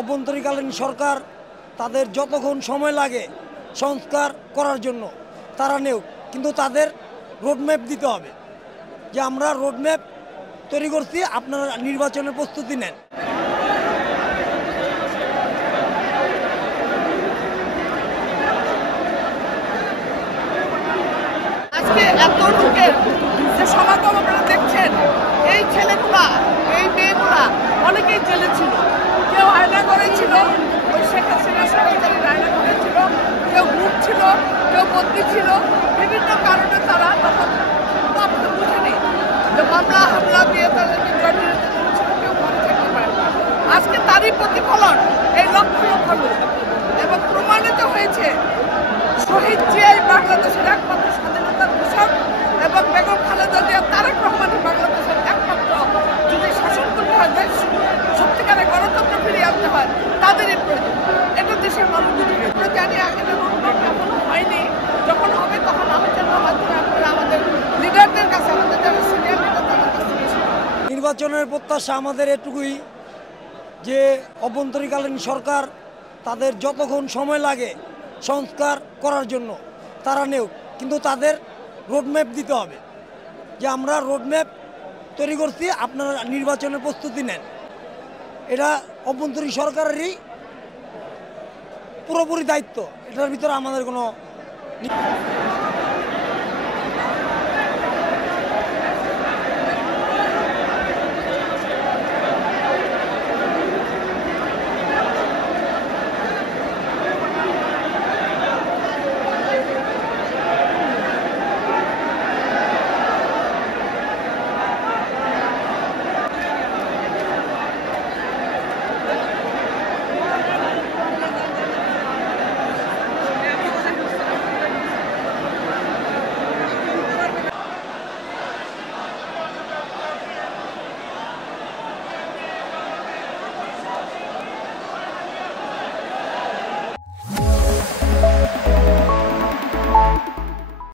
অভ্যন্তরীণকালীন সরকার তাদের যতক্ষণ সময় লাগে সংস্কার করার জন্য তারা নেও, কিন্তু তাদের রোডম্যাপ দিতে হবে যে আমরা রোডম্যাপ তৈরি করছি, আপনারা নির্বাচনের প্রস্তুতি নেন। আজকে এত লোকের যে সমাগম আপনারা দেখছেন, এই ছেলেগুলা এই মেয়েগুলা অনেকেই জেলে ছিল, কেউ আয়না করেছিল, ওই শেখ হাসিনা সরকারের আয়না করেছিল, কেউ গুম ছিল, কেউ বন্দী ছিল, বিভিন্ন কারণে তারা তখন আপনি বুঝেনি যে মামলা হামলা দিয়ে তাদেরকে জর্জরিত করেছিল, কেউ মনে থাকতে পারে না। আজকে তারই প্রতিফলন এই লক্ষ লক্ষ লোক, এবং প্রমাণিত হয়েছে শহীদ জিয়াই বাংলাদেশের একমাত্র স্বাধীনতার ঘোষক এবং বেগম খালেদা জিয়া তারেক রহমানের বাংলাদেশের একমাত্র যদি শাসন করতে হয়, দেশ সত্যিকারের গণতন্ত্র ফিরিয়ে আনতে হয়, তাদেরই প্রয়োজন। এটা দেশের মানুষদের আমরা জানি আগের রোডম্যাপ এখনো হয়নি, যখন হবে তখন আলোচনার মাধ্যমে আপনারা আমাদের লিডারদের কাছে, আমাদের যারা সিনিয়র লিডার তাদের কাছে নির্বাচনের প্রত্যাশা আমাদের এটুকুই যে অভ্যন্তরীণকালীন সরকার তাদের যতক্ষণ সময় লাগে সংস্কার করার জন্য তারা নেও, কিন্তু তাদের রোডম্যাপ দিতে হবে যে আমরা রোডম্যাপ তৈরি করছি, আপনারা নির্বাচনের প্রস্তুতি নেন। এটা অভ্যন্তরীণ সরকারেরই পুরোপুরি দায়িত্ব, এটার ভিতরে আমাদের কোনো